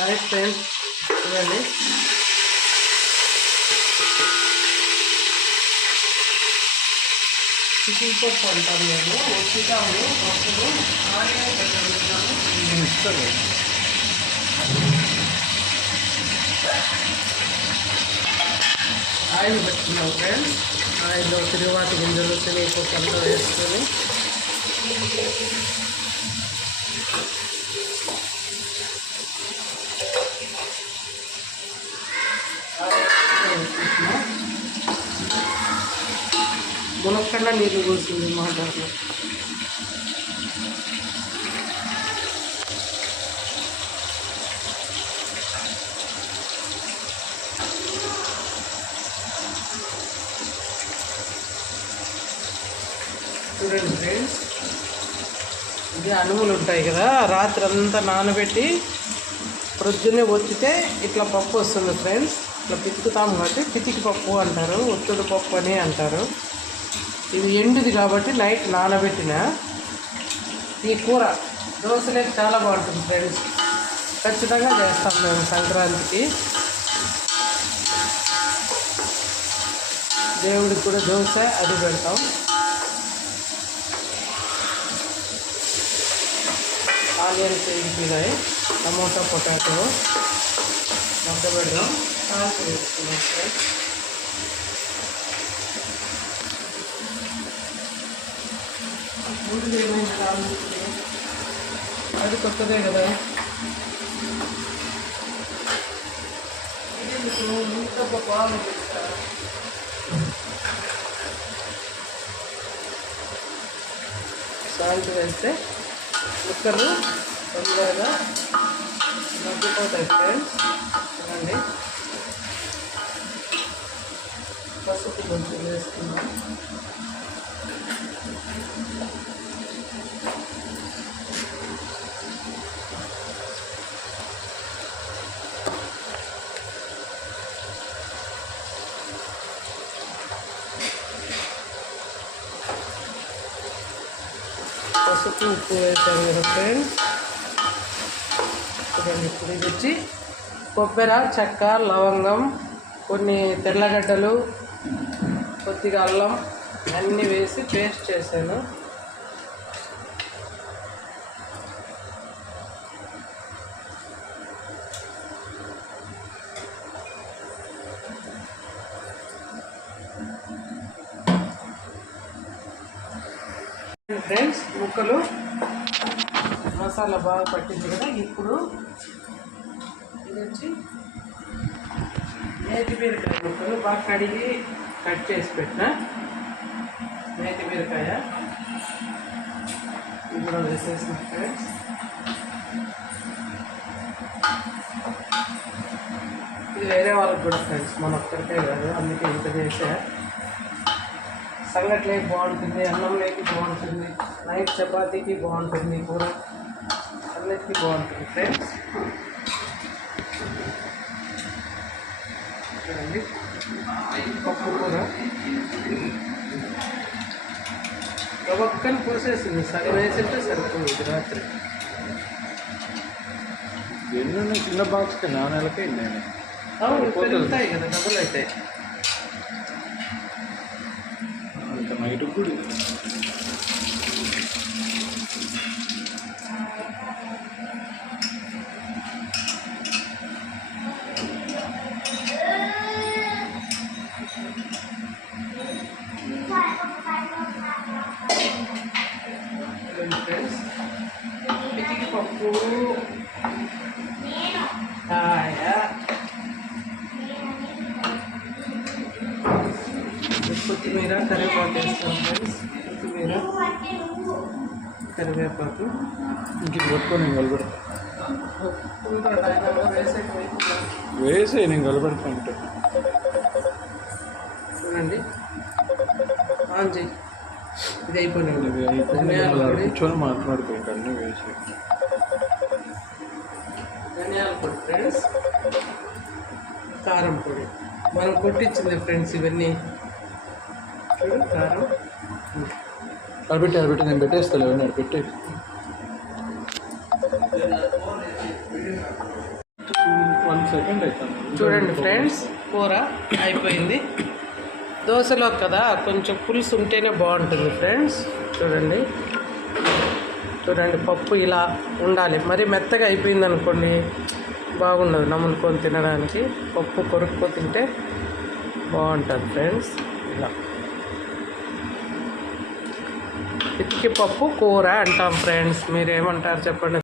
Hi friends, చూడండి chicken పప్పు అంటాం మేము. ఉచితాము పప్పులు ఆనియన్ పెట్టాము. ఇస్తాను ఆయిల్ పెట్టుకున్నాం ఫ్రెండ్స్. ఆయిల్లో తిరువాతి గింజలు శనగపప్పు అంతా వేసుకొని మునక్కండా నీళ్ళు పోసింది మా దాంట్లో. చూడండి ఫ్రెండ్స్, ఇది అనుములు ఉంటాయి కదా, రాత్రి అంతా నానబెట్టి ప్రొద్దునే ఒత్తితే ఇట్లా పప్పు వస్తుంది ఫ్రెండ్స్. ఇట్లా పితుకుతాము కాబట్టి పితికి పప్పు అంటారు, ఒత్తుడు పప్పు అని అంటారు. ఇది ఎండుది కాబట్టి నైట్ నానబెట్టిన ఈ కూర దోశలేకి చాలా బాగుంటుంది ఫ్రెండ్స్. ఖచ్చితంగా చేస్తాం మేము సంక్రాంతికి. దేవుడికి కూడా దోశ అది పెడతాం. ఆనియన్స్ వేగిపోయినాయి, టమోటా పొటాటో మగ్గ పెడదాం. సాల్ట్ వేసుకున్నాం ఫ్రెండ్స్. ముందు ఏమైంది రాముడికి, అది కొత్తదే కదా. ఇది ముందు బాగుంది. సాల్ట్ వేస్తే ముక్కలు తొందరగా మగ్గిపోతాయి ఫ్రెండ్స్. చూడండి, పసుపు కొంచెం వేసుకుందాం. పసుపు ఉప్పు వేసాను కదా ఫ్రెండ్స్. చూడండి, ఇప్పుడు ఇది వచ్చి కొబ్బరి, చెక్క, లవంగం, కొన్ని తెల్లగడ్డలు, కొద్దిగా అల్లం అన్నీ వేసి పేస్ట్ చేశాను. ఫ్రెండ్స్, ముక్కలు మసాలా బాగా పట్టింది కదా. ఇప్పుడు ఇది వచ్చి నేతి బీరకాయ ముక్కలు బాగా కడిగి కట్ చేసి పెట్టిన నేతి బీరకాయ ఇది కూడా వేసేసిన ఫ్రెండ్స్. ఇది వేరే వాళ్ళకి కూడా ఫ్రెండ్స్, మన ఒక్కరికే కాదు, అందుకే ఇంత చేసా. సంగట్లేకి బాగుంటుంది, అన్నంలోకి బాగుంటుంది, నైట్ చపాతీకి బాగుంటుంది, కూర అన్నిటికీ బాగుంటుంది ఫ్రెండ్స్. చూడండి, పప్పు కూర ఒక్కని పోసేసింది, సగం వేసింటే సరిపోయింది. రాత్రి ఎన్ని చిన్న బాక్స్కి 4 నెలలకే పెరుగుతాయి కదా, డబ్బులు అవుతాయి. నైట్ కూడా పితికి పప్పు, కొత్తిమీర, కరివేపాకు వేస్తాం ఫ్రెండ్స్. కొత్తిమీర, కరివేపాకు ఇంక పట్టుకొని నేను కలబెడతా. వేసే నేను కలబెడతా. చూడండి, ఆన్ చేయి. ఇది అయిపోయింది. కూర్చొని మాట్లాడుకో, ఇంకా అన్నీ వేసి. ధనియాల పొడి ఫ్రెండ్స్, కారం పొడి మనం కొట్టించింది ఫ్రెండ్స్. ఇవన్నీ చూడు, కారం అరబెట్టి నేను పెట్టేస్తాను. అవన్నీ అరబెట్టి సెకండ్ అవుతాను. చూడండి ఫ్రెండ్స్, కూర అయిపోయింది. దోశలో కదా కొంచెం పులుసు ఉంటేనే బాగుంటుంది ఫ్రెండ్స్. చూడండి చూడండి, పప్పు ఇలా ఉండాలి. మరి మెత్తగా అయిపోయింది అనుకోండి బాగుండదు, నమ్ముకొని తినడానికి. పప్పు కొరుక్కో తింటే బాగుంటుంది ఫ్రెండ్స్. ఇలా పితికి పప్పు కూర అంటాం ఫ్రెండ్స్. మీరేమంటారు చెప్పండి.